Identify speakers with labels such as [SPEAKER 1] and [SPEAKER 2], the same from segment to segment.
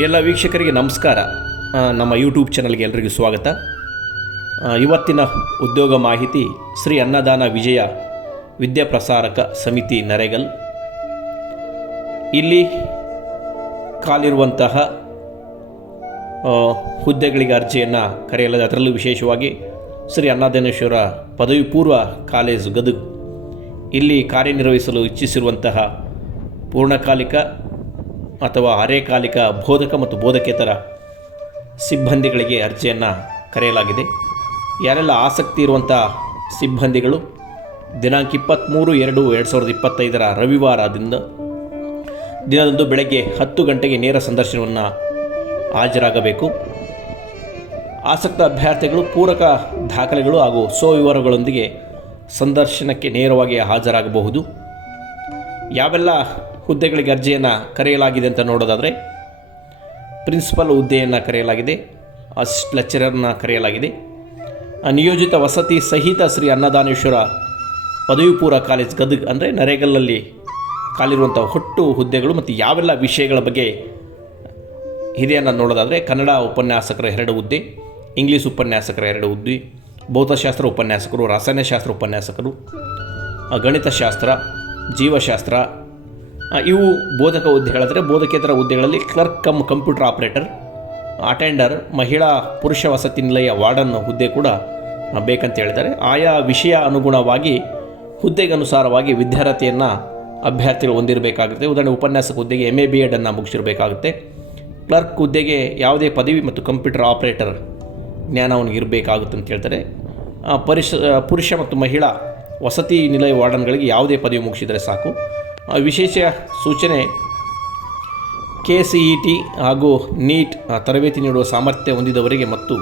[SPEAKER 1] ಎಲ್ಲ ವೀಕ್ಷಕರಿಗೆ ನಮಸ್ಕಾರ. ನಮ್ಮ ಯೂಟ್ಯೂಬ್ ಚಾನಲ್ಗೆ ಎಲ್ಲರಿಗೂ ಸ್ವಾಗತ. ಇವತ್ತಿನ ಉದ್ಯೋಗ ಮಾಹಿತಿ ಶ್ರೀ ಅನ್ನದಾನ ವಿಜಯ ವಿದ್ಯಾಪ್ರಸಾರಕ ಸಮಿತಿ ನರೇಗಲ್. ಇಲ್ಲಿ ಕಾಲಿರುವಂತಹ ಹುದ್ದೆಗಳಿಗೆ ಅರ್ಜಿಯನ್ನು ಕರೆಯಲಾಗಿದೆ ಅದರಲ್ಲೂ ವಿಶೇಷವಾಗಿ ಶ್ರೀ ಅನ್ನದಾನೇಶ್ವರ ಪದವಿ ಪೂರ್ವ ಕಾಲೇಜು ಗದುಗ್. ಇಲ್ಲಿ ಕಾರ್ಯನಿರ್ವಹಿಸಲು ಇಚ್ಛಿಸಿರುವಂತಹ ಪೂರ್ಣಕಾಲಿಕ ಅಥವಾ ಅರೆಕಾಲಿಕ ಬೋಧಕ ಮತ್ತು ಬೋಧಕೇತರ ಸಿಬ್ಬಂದಿಗಳಿಗೆ ಅರ್ಜಿಯನ್ನು ಕರೆಯಲಾಗಿದೆ. ಯಾರೆಲ್ಲ ಆಸಕ್ತಿ ಇರುವಂಥ ಸಿಬ್ಬಂದಿಗಳು, ದಿನಾಂಕ ಇಪ್ಪತ್ತ್ಮೂರು ಎರಡು ಎರಡು ಸಾವಿರದ ಇಪ್ಪತ್ತೈದರ ರವಿವಾರದಿಂದ ದಿನದಂದು ಬೆಳಗ್ಗೆ ಹತ್ತು ಗಂಟೆಗೆ ನೇರ ಸಂದರ್ಶನವನ್ನು ಹಾಜರಾಗಬೇಕು. ಆಸಕ್ತ ಅಭ್ಯರ್ಥಿಗಳು, ಪೂರಕ ದಾಖಲೆಗಳು ಹಾಗೂ ಸ್ವವಿವರಗಳೊಂದಿಗೆ ಸಂದರ್ಶನಕ್ಕೆ ನೇರವಾಗಿ ಹಾಜರಾಗಬಹುದು. ಯಾವೆಲ್ಲ ಹುದ್ದೆಗಳಿಗೆ ಅರ್ಜಿಯನ್ನು ಕರೆಯಲಾಗಿದೆ ಅಂತ ನೋಡೋದಾದರೆ, ಪ್ರಿನ್ಸಿಪಲ್ ಹುದ್ದೆಯನ್ನು ಕರೆಯಲಾಗಿದೆ, ಅಸಿಸ್ಟ್ ಲೆಕ್ಚರರ್ನ ಕರೆಯಲಾಗಿದೆ. ನಿಯೋಜಿತ ವಸತಿ ಸಹಿತ ಶ್ರೀ ಅನ್ನದಾನೇಶ್ವರ ಪದವಿ ಪೂರ್ವ ಕಾಲೇಜ್ ಗದಗ್ ಅಂದರೆ ನರೇಗಲ್ನಲ್ಲಿ ಕಾಲಿರುವಂಥ ಒಟ್ಟು ಹುದ್ದೆಗಳು ಮತ್ತು ಯಾವೆಲ್ಲ ವಿಷಯಗಳ ಬಗ್ಗೆ ಹಿರಿಯನ್ನು ನೋಡೋದಾದರೆ, ಕನ್ನಡ ಉಪನ್ಯಾಸಕರ ಎರಡು ಹುದ್ದೆ, ಇಂಗ್ಲೀಷ್ ಉಪನ್ಯಾಸಕರ ಎರಡು ಹುದ್ದೆ, ಭೌತಶಾಸ್ತ್ರ ಉಪನ್ಯಾಸಕರು, ರಸಾಯನಶಾಸ್ತ್ರ ಉಪನ್ಯಾಸಕರು, ಗಣಿತಶಾಸ್ತ್ರ, ಜೀವಶಾಸ್ತ್ರ ಇವು ಬೋಧಕ ಹುದ್ದೆಗಳಾದರೆ ಬೋಧಕೇತರ ಹುದ್ದೆಗಳಲ್ಲಿ clerk cum computer operator, attender, ಮಹಿಳಾ ಪುರುಷ ವಸತಿ ನಿಲಯ ವಾರ್ಡನ್ ಹುದ್ದೆ ಕೂಡ ಬೇಕಂತ ಹೇಳಿದ್ದಾರೆ. ಆಯಾ ವಿಷಯ ಅನುಗುಣವಾಗಿ ಹುದ್ದೆಗನುಸಾರವಾಗಿ ವಿದ್ಯಾರ್ಹತೆಯನ್ನು ಅಭ್ಯರ್ಥಿಗಳು ಹೊಂದಿರಬೇಕಾಗುತ್ತೆ. ಉದಾಹರಣೆ ಉಪನ್ಯಾಸಕ ಹುದ್ದೆಗೆ ಎಂ ಎ ಬಿ ಎಡನ್ನು ಮುಗಿಸಿರಬೇಕಾಗುತ್ತೆ. ಕ್ಲರ್ಕ್ ಹುದ್ದೆಗೆ ಯಾವುದೇ ಪದವಿ ಮತ್ತು ಕಂಪ್ಯೂಟರ್ ಆಪರೇಟರ್ ಜ್ಞಾನ ಅವನಿಗೆ ಇರಬೇಕಾಗುತ್ತೆ ಅಂತ ಹೇಳ್ತಾರೆ. ಪರಿಷ ಪುರುಷ ಮತ್ತು ಮಹಿಳಾ ವಸತಿ ನಿಲಯ ವಾರ್ಡನ್ಗಳಿಗೆ ಯಾವುದೇ ಪದವಿ ಮುಗಿಸಿದರೆ ಸಾಕು. ವಿಶೇಷ ಸೂಚನೆ ಕೆ ಸಿ ಇ ಟಿ ಹಾಗೂ ನೀಟ್ ತರಬೇತಿ ನೀಡುವ ಸಾಮರ್ಥ್ಯ ಹೊಂದಿದವರಿಗೆ ಮತ್ತು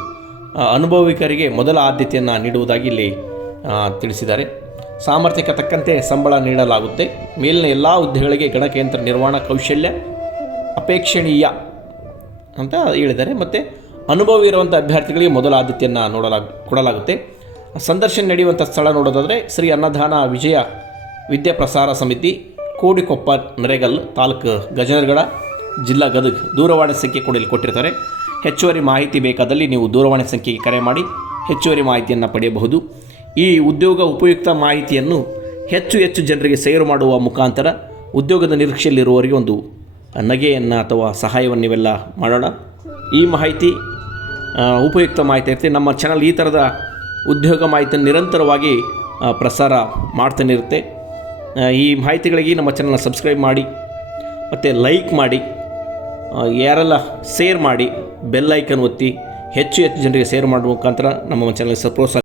[SPEAKER 1] ಅನುಭವಿಕರಿಗೆ ಮೊದಲ ಆದ್ಯತೆಯನ್ನು ನೀಡುವುದಾಗಿ ಇಲ್ಲಿ ತಿಳಿಸಿದ್ದಾರೆ. ಸಾಮರ್ಥ್ಯಕ್ಕೆ ತಕ್ಕಂತೆ ಸಂಬಳ ನೀಡಲಾಗುತ್ತೆ. ಮೇಲಿನ ಎಲ್ಲ ಹುದ್ದೆಗಳಿಗೆ ಗಣಕಯಂತ್ರ ನಿರ್ವಹಣಾ ಕೌಶಲ್ಯ ಅಪೇಕ್ಷಣೀಯ ಅಂತ ಹೇಳಿದ್ದಾರೆ. ಮತ್ತು ಅನುಭವ ಇರುವಂಥ ಅಭ್ಯರ್ಥಿಗಳಿಗೆ ಮೊದಲ ಆದ್ಯತೆಯನ್ನು ನೋಡಲಾಗ, ಕೊಡಲಾಗುತ್ತೆ. ಸಂದರ್ಶನ ನಡೆಯುವಂಥ ಸ್ಥಳ ನೋಡೋದಾದರೆ ಶ್ರೀ ಅನ್ನದಾನ ವಿಜಯ ವಿದ್ಯಾಪ್ರಸಾರ ಸಮಿತಿ ಕೋಡಿಕೊಪ್ಪ ನರೇಗಲ್ ತಾಲೂಕು ಗಜನರ್ಗಡ ಜಿಲ್ಲಾ ಗದಗ್ ದೂರವಾಣಿ ಸಂಖ್ಯೆ ಕೂಡ ಇಲ್ಲಿ ಕೊಟ್ಟಿರ್ತಾರೆ. ಹೆಚ್ಚುವರಿ ಮಾಹಿತಿ ಬೇಕಾದಲ್ಲಿ ನೀವು ದೂರವಾಣಿ ಸಂಖ್ಯೆಗೆ ಕರೆ ಮಾಡಿ ಹೆಚ್ಚುವರಿ ಮಾಹಿತಿಯನ್ನು ಪಡೆಯಬಹುದು. ಈ ಉದ್ಯೋಗ ಉಪಯುಕ್ತ ಮಾಹಿತಿಯನ್ನು ಹೆಚ್ಚು ಹೆಚ್ಚು ಜನರಿಗೆ ಸೇರು ಮಾಡುವ ಮುಖಾಂತರ ಉದ್ಯೋಗದ ನಿರೀಕ್ಷೆಯಲ್ಲಿರುವವರಿಗೆ ಒಂದು ನಗೆಯನ್ನು ಅಥವಾ ಸಹಾಯವನ್ನು ನೀವೆಲ್ಲ ಮಾಡೋಣ. ಈ ಮಾಹಿತಿ ಉಪಯುಕ್ತ ಮಾಹಿತಿ ಇರುತ್ತೆ ನಮ್ಮ ಚಾನಲ್ ಈ ಥರದ ಉದ್ಯೋಗ ಮಾಹಿತಿಯನ್ನು ನಿರಂತರವಾಗಿ ಪ್ರಸಾರ ಮಾಡ್ತಾನೆ ಇರುತ್ತೆ. ಈ ಮಾಹಿತಿಗಳಿಗೆ ನಮ್ಮ ಚಾನಲ್ನ ಸಬ್ಸ್ಕ್ರೈಬ್ ಮಾಡಿ, ಮತ್ತು ಲೈಕ್ ಮಾಡಿ ಯಾರೆಲ್ಲ ಶೇರ್ ಮಾಡಿ ಬೆಲ್ ಐಕನ್ ಒತ್ತಿ ಹೆಚ್ಚು ಹೆಚ್ಚು ಜನರಿಗೆ ಶೇರ್ ಮಾಡುವ ಮುಖಾಂತರ ನಮ್ಮ ಚಾನಲ್ಗೆ ಸ ಪ್ರೋತ್ಸಾಹ